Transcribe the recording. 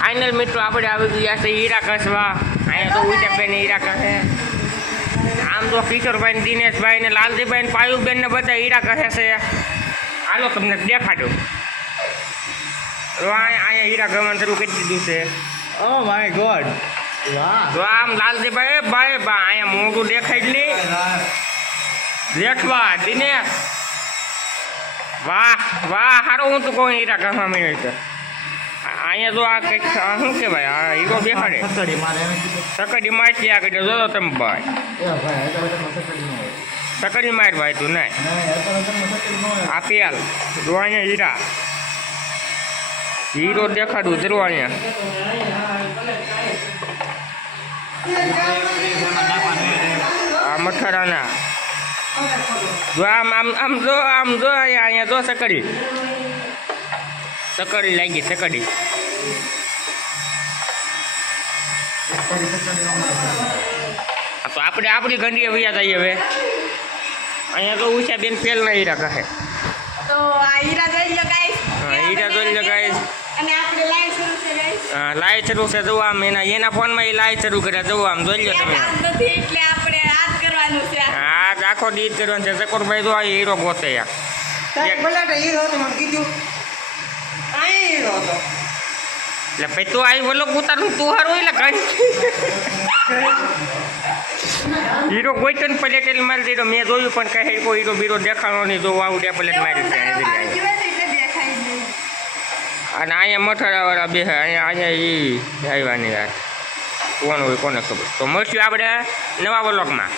Final મિત્રો આપણે આવી ગયા છે હીરા કસવા અહીંયા તો ઉજાબેન હીરા કહે આમ તો કિશોરભાઈ ને દિનેશભાઈ ને લાલજીભાઈ ને પાયુબેન ને બધા હીરા કહે છે. હાલો તમને દેખાડું. અહીંયા હીરા ગમન શરૂ કરી દીધું છે. ઓ માય ગોડ વાહ તો આમ લાલજીભાઈ ભાઈ બા અહીંયા મોઢું દેખાય લે દેખવા દિનેશ. વાહ વાહ હારો હું તો કોઈ હીરા ગમવા મળ્યો છે. અહીંયા તો આ કંઈક આ શું કહેવાય? આ હીરો દેખાડે સકડી મારે એમ કીધું જોયો તમે ભાઈ. સકડી માર ભાઈ તું નહીં આ પેલ જો અહીંયા હીરા. હીરો દેખાડું જરો અહીંયા આ મઠારાના. જો, આમ આમ આમ જો આમ જો, અહીંયા અહીંયા જો સકડી. સકડી લાગી, સકડી. તો આપણે આપણી ગંડીએ વૈયા થઈએ હવે. અહીંયા તો ઉષા બેન ફેલ ના હીરા કહે તો આ હીરા જોઈ લો ગાઈસ હા, હીરા જોઈ લો, ગાઈસ અને આપણે લાઈવ શરૂ છે ગાઈસ લાઈવ શરૂ છે જો આમ એના એના ફોનમાં એ લાઈવ શરૂ કર્યા જો આમ જોઈ લો તમે. નથી એટલે આપણે આજ કરવાનું છે. આજ આખો દીત કરવાનું છે. ચકોરભાઈ તો આ હીરો ગોતે યાર ભલાટો હીરો તો મને કીધું. આ હીરો હતો. એટલે ભાઈ તું આવી બોલો ઉતારું તું હારું એટલે કઈ હીરો કોઈ તને પ્લેટ એટલે મારી દીધો. મેં જોયું પણ કઈ કોઈ હીરો બીરો દેખાણો નહીં. જોવું આવું ડે પ્લેટ મારી. અને અહીંયા મઠારાવાળા બે અહીંયા અહીંયા એ આવવાની વાત કોણ હોય, કોને ખબર? તો મળશું આપણે નવા બ્લોકમાં